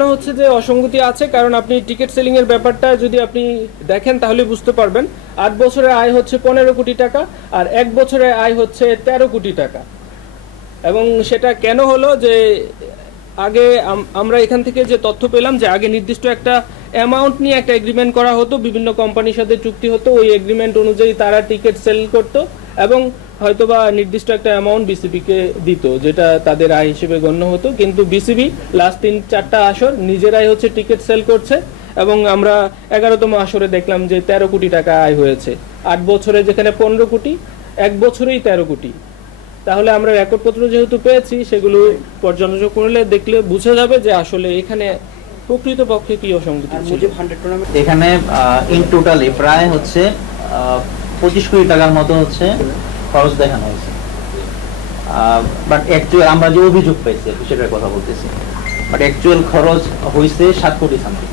মনে হচ্ছে যে অসঙ্গতি আছে, কারণ আপনি টিকিট সেলিং এর ব্যাপারটা যদি আপনি দেখেন তাহলে বুঝতে পারবেন। আট বছরের আয় হচ্ছে পনেরো কোটি টাকা, আর এক বছরের আয় হচ্ছে তেরো কোটি টাকা। এবং সেটা কেন হলো যে আগে আমরা এখান থেকে যে তথ্য পেলাম যে আগে নির্দিষ্ট একটা অ্যামাউন্ট নিয়ে একটা এগ্রিমেন্ট করা হতো, বিভিন্ন কোম্পানির সাথে চুক্তি হতো, ওই এগ্রিমেন্ট অনুযায়ী তারা টিকিট সেল করতো। এবং হয়তোবা নির্দিষ্ট একটা অ্যামাউন্ট বিসিবিকে দিত যেটা তাদের আয় হিসেবে গণ্য হতো। কিন্তু বিসিবি লাস্ট তিন চারটা আসর নিজেরাই হচ্ছে টিকিট সেল করছে এবং আমরা এগারোতম আসরে দেখলাম যে তেরো কোটি টাকা আয় হয়েছে। আট বছরে যেখানে পনেরো কোটি এক বছরেই তেরো কোটি। তাহলে আমরা রেকর্ডপত্র যেহেতু পেয়েছি সেগুলো পর্যালোচনা করলে দেখলে বোঝা যাবে যে আসলে এখানে কি অসঙ্গতি ছিল। মুজিব হান্ড্রেড টুর্নামেন্ট এখানে ইন টোটালি প্রায় হচ্ছে পঁচিশ কোটি টাকার মতো হচ্ছে খরচ দেখানো হয়েছে। বাট অ্যাকচুয়াল আমরা যে অভিযোগ পাইছি, সেটার কথা বলতেছি। বাট অ্যাকচুয়াল খরচ হয়েছে সাত কোটি সামথিং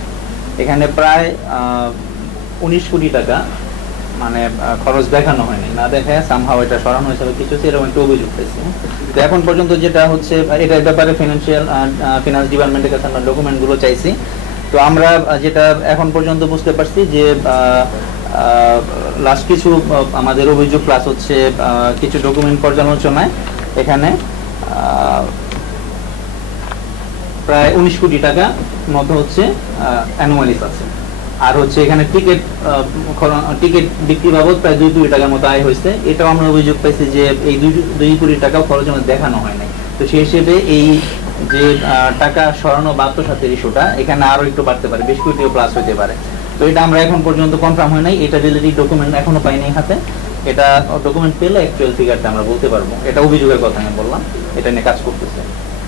এখানে প্রায় উনিশ কোটি টাকা মানে খরচ দেখানো হয়নি। না দেখে সামহাও এটা সরানো হয়েছে কিছু এরকম একটা অভিযোগ পাইছি। তো এখন পর্যন্ত যেটা হচ্ছে, এটার ব্যাপারে ফিনান্সিয়াল ফিনান্স ডিপার্টমেন্টের কাছে আমরা ডকুমেন্টগুলো চাইছি। তো আমরা যেটা এখন পর্যন্ত বুঝতে পারছি যে লাস্ট কিছু আমাদের অভিযোগ প্লাস হচ্ছে কিছু ডকুমেন্ট পর্যালোচনায় এখানে প্রায় উনিশ কোটি টাকা মতো হচ্ছে অ্যানুয়ালিস আছে। আর হচ্ছে এখানে টিকিট টিকিট বিক্রি বাবদ প্রায় দুই কোটি টাকার মতো আয় হয়েছে। এটাও আমরা অভিযোগ পাইছি যে এই দুই দুই কোটি টাকা খরচ আমাদের দেখানো হয় নাই। তো সেই হিসেবে এই যে টাকা সরানো বাহাত্তর আত্মসাতের ইস্যুটা, এখানে আরও একটু বাড়তে পারে, বেশ কোটিও প্লাস হইতে পারে। তো এটা আমরা এখন পর্যন্ত কনফার্ম হয় নাই, এটা রিলেটেড ডকুমেন্ট এখনও পাইনি হাতে। এটা ডকুমেন্ট পেলে অ্যাকচুয়াল ফিগারটা আমরা বলতে পারব। এটা অভিযোগের কথা আমি বললাম, এটা নিয়ে কাজ করতেছি।